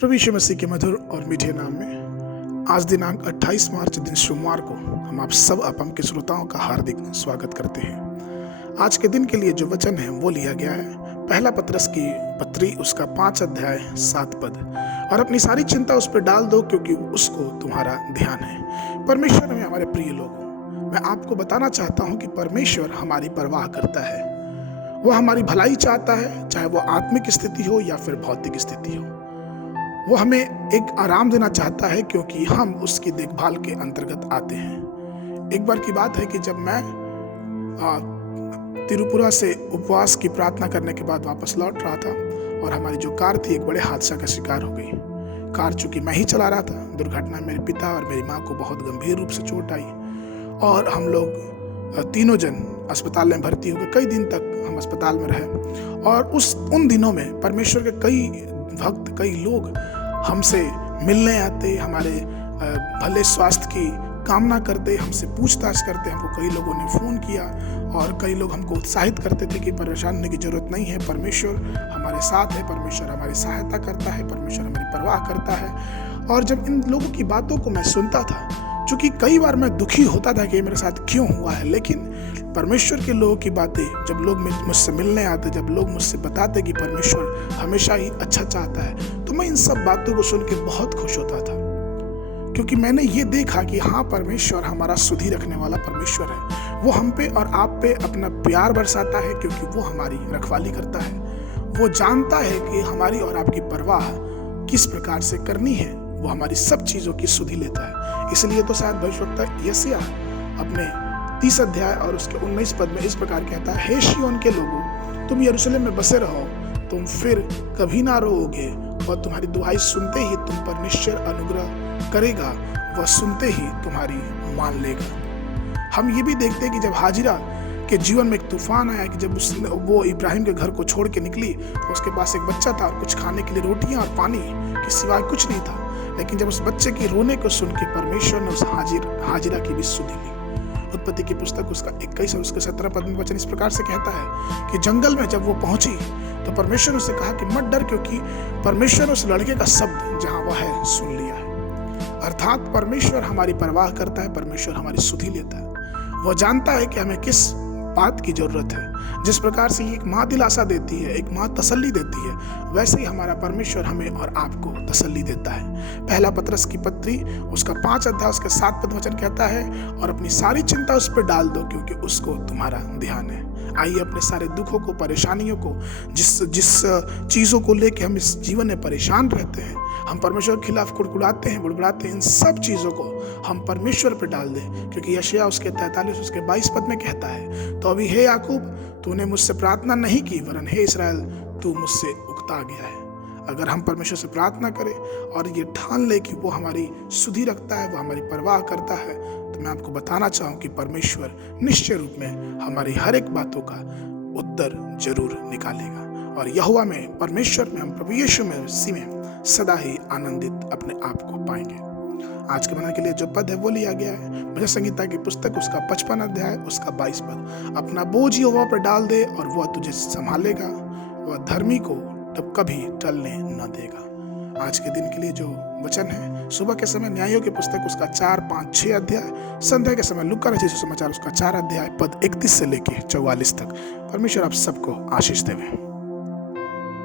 प्रभु यीशु मसीह के मधुर और मीठे नाम में आज दिनांक 28 मार्च दिन सोमवार को हम आप सब अपम के श्रोताओं का हार्दिक स्वागत करते हैं। आज के दिन के लिए जो वचन है वो लिया गया है पहला पतरस की पत्री उसका 5 अध्याय 7 पद। और अपनी सारी चिंता उस पर डाल दो क्योंकि उसको तुम्हारा ध्यान है। परमेश्वर में हमारे प्रिय लोगों, मैं आपको बताना चाहता हूँ कि परमेश्वर हमारी परवाह करता है। वो हमारी भलाई चाहता है, चाहे वो आत्मिक स्थिति हो या फिर भौतिक स्थिति हो। वो हमें एक आराम देना चाहता है क्योंकि हम उसकी देखभाल के अंतर्गत आते हैं। एक बार की बात है कि जब मैं तिरुपुरा से उपवास की प्रार्थना करने के बाद वापस लौट रहा था और हमारी जो कार थी एक बड़े हादसा का शिकार हो गई। कार चूंकि मैं ही चला रहा था, दुर्घटना मेरे पिता और मेरी माँ को बहुत गंभीर रूप से चोट आई और हम लोग तीनों जन अस्पताल में भर्ती हो गए। कई दिन तक हम अस्पताल में रहे और उन दिनों में परमेश्वर के कई भक्त, कई लोग हमसे मिलने आते, हमारे भले स्वास्थ्य की कामना करते, हमसे पूछताछ करते। हमको कई लोगों ने फ़ोन किया और कई लोग हमको उत्साहित करते थे कि परेशान होने की ज़रूरत नहीं है, परमेश्वर हमारे साथ है, परमेश्वर हमारी सहायता करता है, परमेश्वर हमारी परवाह करता है। और जब इन लोगों की बातों को मैं सुनता था, चूँकि कई बार मैं दुखी होता था कि मेरे साथ क्यों हुआ है, लेकिन परमेश्वर के लोगों की बातें जब लोग मुझसे मिलने आते, जब लोग मुझसे बताते कि परमेश्वर हमेशा ही अच्छा चाहता है, तो मैं इन सब बातों को सुन के बहुत खुश होता था। क्योंकि मैंने ये देखा कि हाँ, परमेश्वर हमारा सुधि रखने वाला परमेश्वर है। वो हम पे और आप पे अपना प्यार बरसाता है क्योंकि वो हमारी रखवाली करता है। वो जानता है कि हमारी और आपकी परवाह किस प्रकार से करनी है। वो हमारी सब चीज़ों की सुधि लेता है। इसलिए तो शायद भविष्यवक्ता यशायाह अपने 30 अध्याय और उसके 19 पद में इस प्रकार कहता है, हे सिय्योन के लोगों, तुम यरूशलेम में बसे रहो, तुम फिर कभी ना रोओगे और तुम्हारी दुहाई सुनते ही तुम पर निश्चय अनुग्रह करेगा, वह सुनते ही तुम्हारी मान लेगा। हम ये भी देखते हैं कि जब हाजिरा के जीवन में एक तूफान आया कि जब वो इब्राहिम के घर को छोड़ के निकली तो उसके पास एक बच्चा था और कुछ खाने के लिए रोटियां और पानी के सिवाय कुछ नहीं था। लेकिन जब उस बच्चे की रोने को सुन के परमेश्वर ने उस हाजिरा की भी सुधि ली। उत्पत्ति की पुस्तक उसका 21 और उसके 17 पद में वचन इस प्रकार से कहता है कि जंगल में जब वो पहुंची तो परमेश्वर ने उसे कहा कि मत डर, क्योंकि परमेश्वर ने उस लड़के का शब्द जहां वह है सुन लिया है। अर्थात परमेश्वर हमारी परवाह करता है, परमेश्वर हमारी सुधि लेता है। वो जानता है कि हमें किस बात की जरूरत है। जिस प्रकार से एक माँ दिलासा देती है, एक माँ तसल्ली देती है, वैसे ही हमारा परमेश्वर हमें और आपको तसल्ली देता है। पहला पतरस की पत्री उसका 5 अध्याय उसका 7 पद वचन कहता है, और अपनी सारी चिंता उस पर डाल दो क्योंकि उसको तुम्हारा ध्यान है। आइए अपने सारे दुखों को, परेशानियों को, जिस चीज़ों को लेके हम इस जीवन में परेशान रहते हैं, हम परमेश्वर के खिलाफ कुड़कुड़ाते हैं, बुड़बुड़ाते हैं, इन सब चीज़ों को हम परमेश्वर पर डाल दें। क्योंकि यशायाह उसके 43 उसके 22 पद में कहता है, तो अभी हे याकूब, तूने मुझसे प्रार्थना नहीं की, वरन हे इस्राएल, तू मुझसे उकता गया है। अगर हम परमेश्वर से प्रार्थना करें और ये ठान ले कि वो हमारी सुधि रखता है, वो हमारी परवाह करता है, तो मैं आपको बताना चाहूँ कि परमेश्वर निश्चय रूप में हमारी हर एक बातों का उत्तर जरूर निकालेगा। और यहोवा में, परमेश्वर में, हम प्रभु यीशु मसीह में सदा ही आनंदित अपने आप को पाएंगे। आज के बनाने के लिए जो पद है वो लिया गया है भजन संहिता की पुस्तक उसका 55 अध्याय उसका 22 पद। अपना बोझ यहोवा पर डाल दे और वह तुझे संभालेगा, वह धर्मी को तब कभी टलने न देगा। आज के दिन के लिए जो वचन है, सुबह के समय न्यायों की पुस्तक उसका 4, 5, 6 अध्याय, संध्या के समय लूका रचित सुसमाचार उसका 4 अध्याय पद 31 से लेके 44 तक। परमेश्वर आप सबको आशीष देवे।